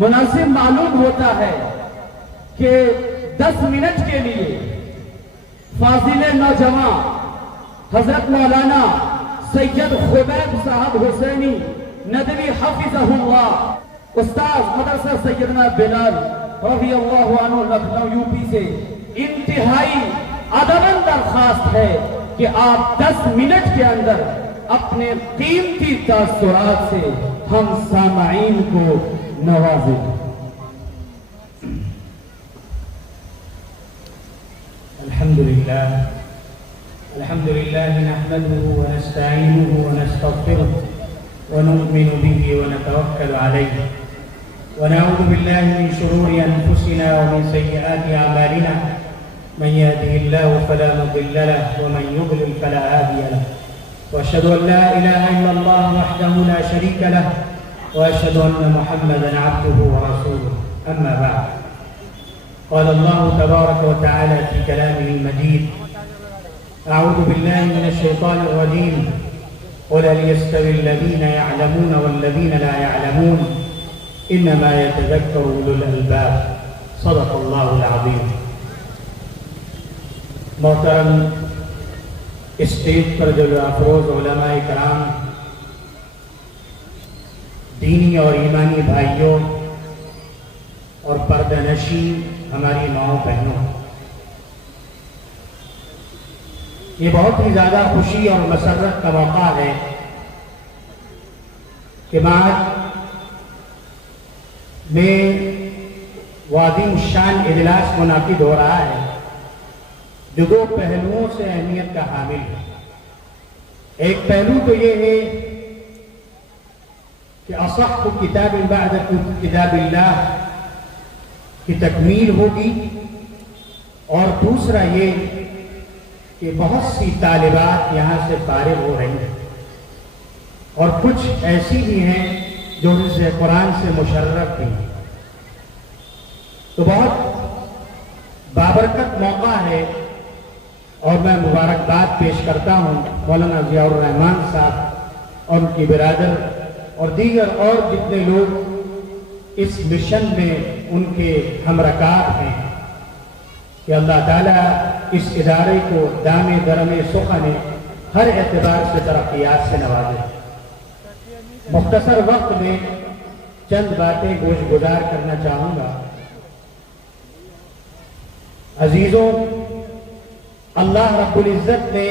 مناسب معلوم ہوتا ہے کہ 10 منٹ کے لیے فاضل نوجوان حضرت مولانا سید خبیب صاحب حسینی ندوی حفظہ اللہ، استاذ مدرسہ سیدنا بلال رضی اللہ عنہ لکھنؤ یو پی سے انتہائی ادباً درخواست ہے کہ آپ 10 منٹ کے اندر اپنے قیمتی تاثرات سے ہم سامعین کو نوازیں۔ الحمد لله نحمده ونستعينه ونستغفره ونؤمن به ونتوكل عليه ونعوذ بالله من شرور أنفسنا ومن سيئات أعمالنا من يهده الله فلا مضل له ومن يضلل فلا هادي له وأشهد أن لا إله إلا الله وحده لا شريك له وأشهد أن محمدا عبده ورسوله أما بعد قال الله تبارك وتعالى في كلامه المجيد أعوذ بالله من الشيطان الرجيم قل هل يستوي الذين يعلمون والذين لا يعلمون إنما يتذكر أولو الألباب صدق الله العظيم۔ محترم اسٹیج پر جو افروز علماء کرام، دینی اور ایمانی بھائیوں اور پردہ نشین ہماری ماؤں بہنوں، یہ بہت ہی زیادہ خوشی اور مسرت کا موقع ہے کہ بعد میں عظیم شان اجلاس منعقد ہو رہا ہے جو 2 پہلوؤں سے اہمیت کا حامل ہے۔ ایک پہلو تو یہ ہے کہ اصح کتاب بعد کتاب اللہ کی تکمیل ہوگی، اور دوسرا یہ کہ بہت سی طالبات یہاں سے فارغ ہو رہی ہیں اور کچھ ایسی بھی ہیں جو حفظ قرآن سے مشرف بھی ہیں۔ تو بہت بابرکت موقع ہے اور میں مبارکباد پیش کرتا ہوں مولانا ضیاء الرحمن صاحب اور ان کی برادر اور دیگر اور جتنے لوگ اس مشن میں ان کے ہمرکاب ہیں کہ اللہ تعالیٰ اس ادارے کو دام درم سخن ہر اعتبار سے ترقیات سے نوازے۔ مختصر وقت میں چند باتیں گوش گزار کرنا چاہوں گا۔ عزیزوں، اللہ رب العزت نے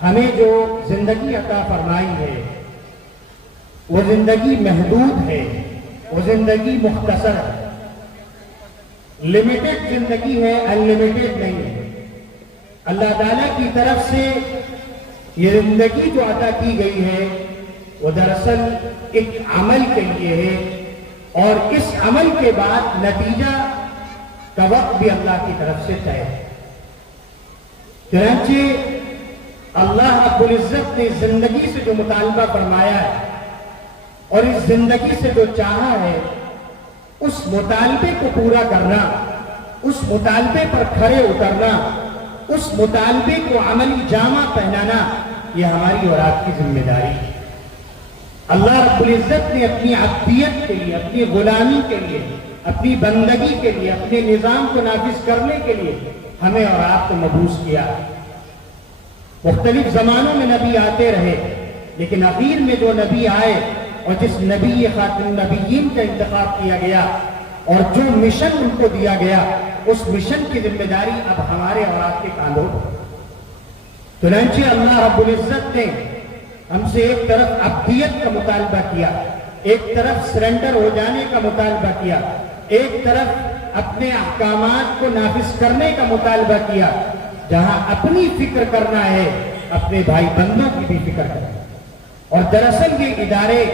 ہمیں جو زندگی عطا فرمائی ہے وہ زندگی محدود ہے، وہ زندگی مختصر ہے، لمیٹڈ زندگی ہے، انلمیٹڈ نہیں ہے۔ اللہ تعالیٰ کی طرف سے یہ زندگی جو عطا کی گئی ہے وہ دراصل ایک عمل کے لیے ہے، اور اس عمل کے بعد نتیجہ کا وقت بھی اللہ کی طرف سے طے ہے۔ چنانچہ اللہ رب العزت نے زندگی سے جو مطالبہ فرمایا ہے اور اس زندگی سے جو چاہا ہے، اس مطالبے کو پورا کرنا، اس مطالبے پر کھڑے اترنا، اس مطالبے کو عملی جامہ پہنانا، یہ ہماری اور آپ کی ذمہ داری ہے۔ اللہ رب العزت نے اپنی عبدیت کے لیے، اپنی غلامی کے لیے، اپنی بندگی کے لیے، اپنے نظام کو نافذ کرنے کے لیے ہمیں اور آپ کو مبعوث کیا۔ مختلف زمانوں میں نبی آتے رہے، لیکن اخیر میں جو نبی آئے اور جس نبی خاتم النبیین کا انتخاب کیا گیا اور جو مشن ان کو دیا گیا، اس مشن کی ذمہ داری اب ہمارے اور آپ کے کاندھوں پر۔ چنانچہ اللہ رب العزت نے ہم سے ایک طرف عبدیت کا مطالبہ کیا، ایک طرف سرنڈر ہو جانے کا مطالبہ کیا، ایک طرف اپنے احکامات کو نافذ کرنے کا مطالبہ کیا۔ جہاں اپنی فکر کرنا ہے، اپنے بھائی بندوں کی بھی فکر کرنا۔ اور دراصل یہ ادارے،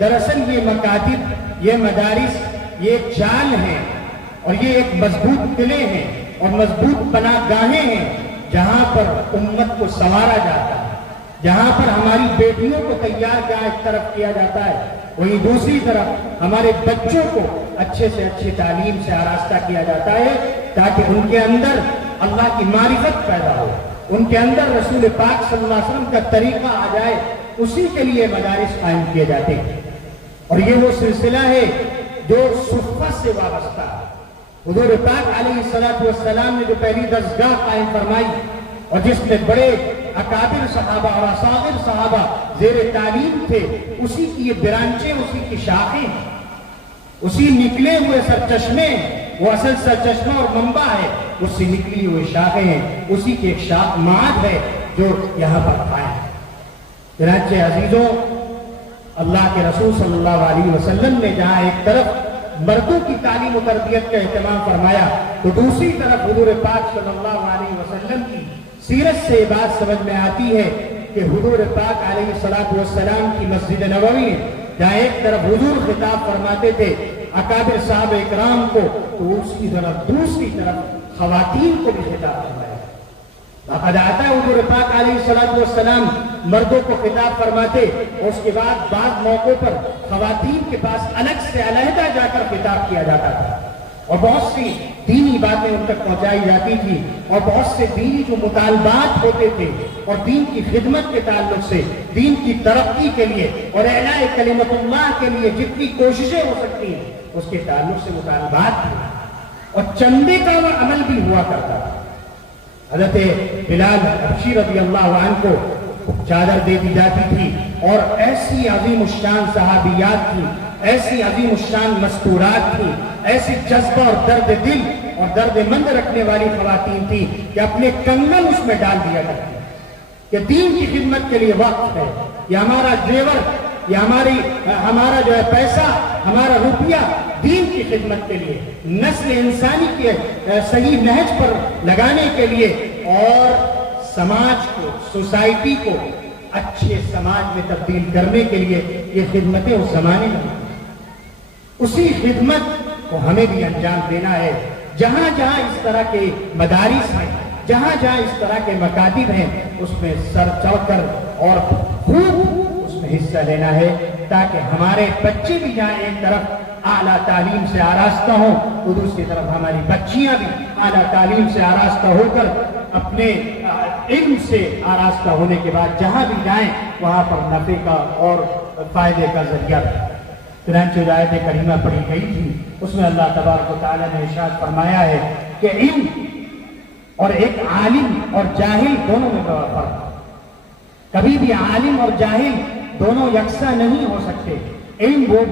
دراصل یہ مکاتب، یہ مدارس، یہ ایک جال ہیں اور یہ ایک مضبوط قلعے ہیں اور مضبوط پناہ گاہیں ہیں جہاں پر امت کو سنوارا جاتا ہے، جہاں پر ہماری بیٹیوں کو تیار کیا ایک طرف کیا جاتا ہے، وہیں دوسری طرف ہمارے بچوں کو اچھے سے اچھی تعلیم سے آراستہ کیا جاتا ہے تاکہ ان کے اندر اللہ کی معرفت پیدا ہو، ان کے اندر رسول پاک صلی اللہ علیہ وسلم کا طریقہ آ جائے۔ اسی کے لیے مدارس قائم کیے جاتے ہیں اور یہ وہ سلسلہ ہے جو صحبت سے وابستہ ہے۔ حضور پاک علیہ السلام نے جو پہلی درسگاہ قائم فرمائی اور جس میں بڑے اکابر صحابہ اور اصاغر صحابہ زیر تعلیم تھے، اسی کی یہ برانچیں، اسی کی شاخیں، اسی نکلے ہوئے سرچشمے، وہ اصل سرچشمہ اور منبع ہے، اس سے نکلی ہوئے شاخیں ہیں، اسی کی ایک شاخ معاد ہے جو یہاں پر قائم ہے۔ چنانچہ عزیزوں، اللہ کے رسول صلی اللہ علیہ وسلم نے جہاں ایک طرف مردوں کی تعلیم و تربیت کا اہتمام فرمایا، تو دوسری طرف حضور پاک صلی اللہ علیہ وسلم کی سیرت سے یہ بات سمجھ میں آتی ہے کہ حضور پاک علیہ السلام کی مسجد نبوی میں جہاں ایک طرف حضور خطاب فرماتے تھے اکابر صحابہ اکرام کو، تو اس کی طرف دوسری طرف خواتین کو بھی خطاب فرمایا۔ وقد آتا ہے حضور پاک علیہ السلام مردوں کو خطاب فرماتے، اور اس کے بعد بعض موقعوں پر خواتین کے پاس الگ سے علیحدہ جا کر خطاب کیا جاتا تھا، اور بہت سی دینی باتیں ان تک پہنچائی جاتی تھی، اور بہت سے دینی جو مطالبات ہوتے تھے اور دین کی خدمت کے تعلق سے، دین کی ترقی کے لیے اور اعلاء کلمت اللہ کے لیے جتنی کوششیں ہو سکتی ہیں اس کے تعلق سے مطالبات تھے، اور چندے کا وہ عمل بھی ہوا کرتا تھا۔ حضرت بلال حبشی رضی اللہ عنہ کو چادر دے دی جاتی تھی، اور ایسی عظیم الشان صحابیات تھی، ایسی عظیم الشان مستورات تھی، ایسی جذبہ اور درد دل اور درد مند رکھنے والی خواتین تھی کہ اپنے کنگن اس میں ڈال دیا کرتی کہ دین کی خدمت کے لیے وقت ہے، یہ ہمارا زیور، یہ ہمارا جو ہے پیسہ، ہمارا روپیہ دین کی خدمت کے لیے، نسل انسانی کے صحیح نہج پر لگانے کے لیے، اور سماج کو، سوسائٹی کو اچھے سماج میں تبدیل کرنے کے لیے یہ خدمتیں اس زمانے میں، اسی خدمت کو ہمیں بھی انجام دینا ہے۔ جہاں جہاں اس طرح کے مدارس ہیں، جہاں جہاں اس طرح کے مکاتب ہیں، اس میں سر چڑھ کر اور خوب اس میں حصہ لینا ہے، تاکہ ہمارے بچے بھی جہاں ایک طرف اعلیٰ تعلیم سے آراستہ ہوں، تو دوسری طرف ہماری بچیاں بھی اعلیٰ تعلیم سے آراستہ ہو کر اپنے علم سے آراستہ ہونے کے بعد جہاں بھی جائیں وہاں پر نفع کا اور فائدے کا ذریعہ ہے۔ چنانچہ جو آیت کریمہ پڑھی گئی تھی اس میں اللہ تبارک و تعالیٰ نے ارشاد فرمایا ہے کہ علم اور ایک عالم اور جاہل دونوں میں بڑا فرق ہے۔ کبھی بھی عالم اور جاہل دونوں یکساں نہیں ہو سکتے۔ علم وہ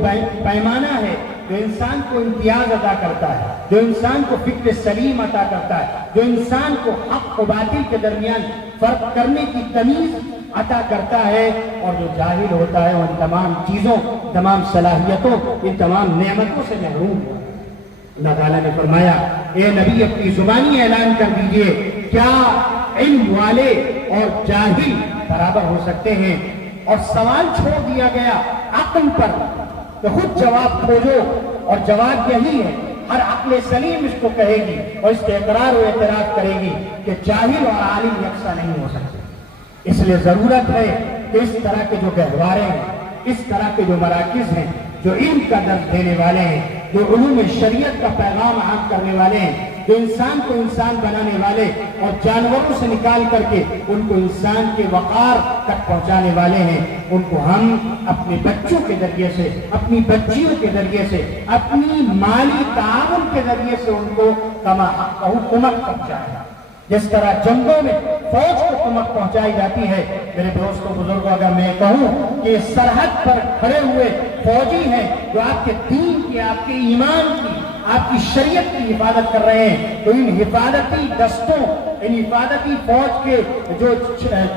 پیمانہ ہے جو انسان کو امتیاز عطا کرتا ہے، جو انسان کو فکر سلیم عطا کرتا ہے، جو انسان کو حق و باطل کے درمیان فرق کرنے کی تمیز عطا کرتا ہے، اور جو جاہل ہوتا ہے وہ ان تمام چیزوں، تمام صلاحیتوں، ان تمام نعمتوں سے محروم ہے۔ اللہ تعالیٰ نے فرمایا اے نبی اپنی زبانی اعلان کر دیجئے، کیا علم والے اور جاہل برابر ہو سکتے ہیں؟ اور سوال چھوڑ دیا گیا عقل پر کہ خود جواب کھوجو، اور جواب یہی ہے، ہر عقل سلیم اس کو کہے گی اور اس کے اقرار و اعتراف کرے گی کہ جاہل اور عالم یکساں نہیں ہو سکتے۔ اس لیے ضرورت ہے کہ اس طرح کے جو گہوارے ہیں، اس طرح کے جو مراکز ہیں، جو علم کا درس دینے والے ہیں، جو علوم شریعت کا پیغام عام کرنے والے ہیں، جو انسان کو انسان بنانے والے اور جانوروں سے نکال کر کے ان کو انسان کے وقار تک پہنچانے والے ہیں، ان کو ہم اپنے بچوں کے ذریعے سے، اپنی بچیوں کے ذریعے سے، اپنی مالی تعاون کے ذریعے سے ان کو کمک پہنچائیں۔ جس طرح جنگوں میں فوج کو کمک پہنچائی جاتی ہے، میرے دوستوں بزرگوں، اگر میں کہوں کہ سرحد پر کھڑے ہوئے فوجی ہیں جو آپ کے دین کی، آپ کے ایمان کی، آپ کی شریعت کی حفاظت کر رہے ہیں، تو ان حفاظتی دستوں، ان حفاظتی فوج کے جو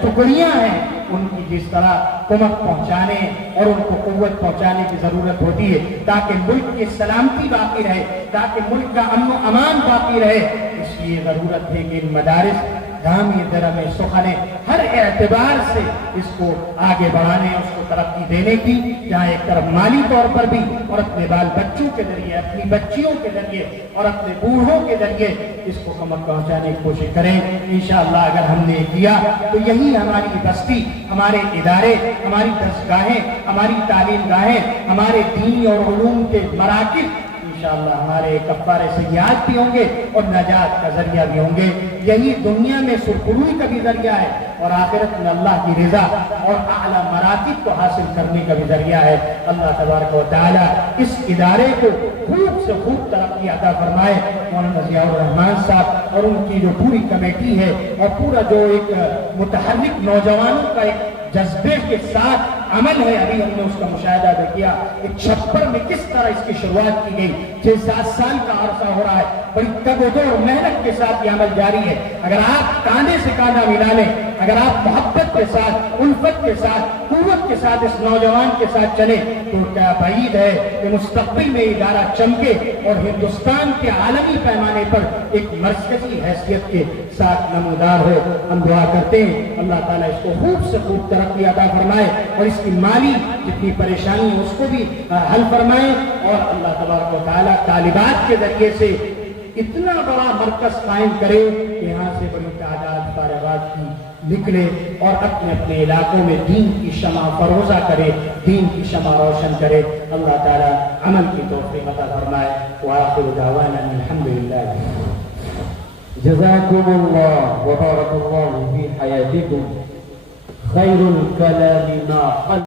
ٹکڑیاں ہیں، ان کی جس طرح کمک پہنچانے اور ان کو قوت پہنچانے کی ضرورت ہوتی ہے تاکہ ملک کی سلامتی باقی رہے، تاکہ ملک کا امن و امان باقی رہے، اس لیے ضرورت ہے کہ ان مدارس گامی درم سخن ہر اعتبار سے اس کو آگے بڑھانے، اس کو ترقی دینے کی، جہاں ایک طرف مالی طور پر بھی اور اپنے بال بچوں کے ذریعے، اپنی بچیوں کے ذریعے اور اپنے بوڑھوں کے ذریعے اس کو کمک پہنچانے کی کوشش کریں۔ انشاءاللہ اگر ہم نے کیا تو یہی ہماری بستی، ہمارے ادارے، ہماری درسگاہیں، ہماری تعلیم گاہیں، ہمارے دینی اور علوم کے مراکز انشاءاللہ ہمارے کفارے سیئات بھی ہوں گے اور نجات کا ذریعہ بھی ہوں گے. یہی دنیا میں سرخروئی کا بھی ذریعہ ہے اور آخرت میں اللہ کی رضا اور اعلیٰ مراتب کو حاصل کرنے کا بھی ذریعہ ہے. اللہ تبارک و تعالی اس ادارے کو خوب سے خوب ترقی عطا فرمائے. مولانا ضیاء الرحمان صاحب اور ان کی جو پوری کمیٹی ہے اور پورا جو ایک متحرک نوجوانوں کا ایک جذبے کے ساتھ عمل ہے، ابھی ہم نے اس کا مشاہدہ بھی کیا. ایک چھپر میں کس طرح اس کی شروعات کی گئی، 6-7 سال کا عرصہ ہو رہا ہے. بڑی تگ و دو اور محنت کے ساتھ یہ عمل جاری ہے. اگر آپ کاندھے سے کاندھا ملا لیں، اگر آپ محبت کے ساتھ، الفت کے ساتھ، قوت کے ساتھ اس نوجوان کے ساتھ چلیں تو کیا بعید ہے کہ مستقبل میں ادارہ چمکے اور ہندوستان کے عالمی پیمانے پر ایک مرکزی حیثیت کے ساتھ نمودار ہو. ہم دعا کرتے ہیں اللہ تعالیٰ اس کو خوب سے خوب ترقی عطا فرمائے اور اس کی مالی جتنی پریشانی ہے اس کو بھی حل فرمائے اور اللہ تبارک و تعالیٰ طالبات کے ذریعے سے اتنا بڑا مرکز قائم کرے کہ یہاں سے بڑی تعداد فارغات کی نکلے اور اپنے اپنے علاقوں میں دین کی شمع فروزہ کرے، دین کی شمع روشن کرے. اللہ تعالیٰ عمل کی توفیق عطا فرمائے. وآخر دعوانا الحمدللہ. جزاكم الله وبارك الله في حياتكم. خير الكلام ما قل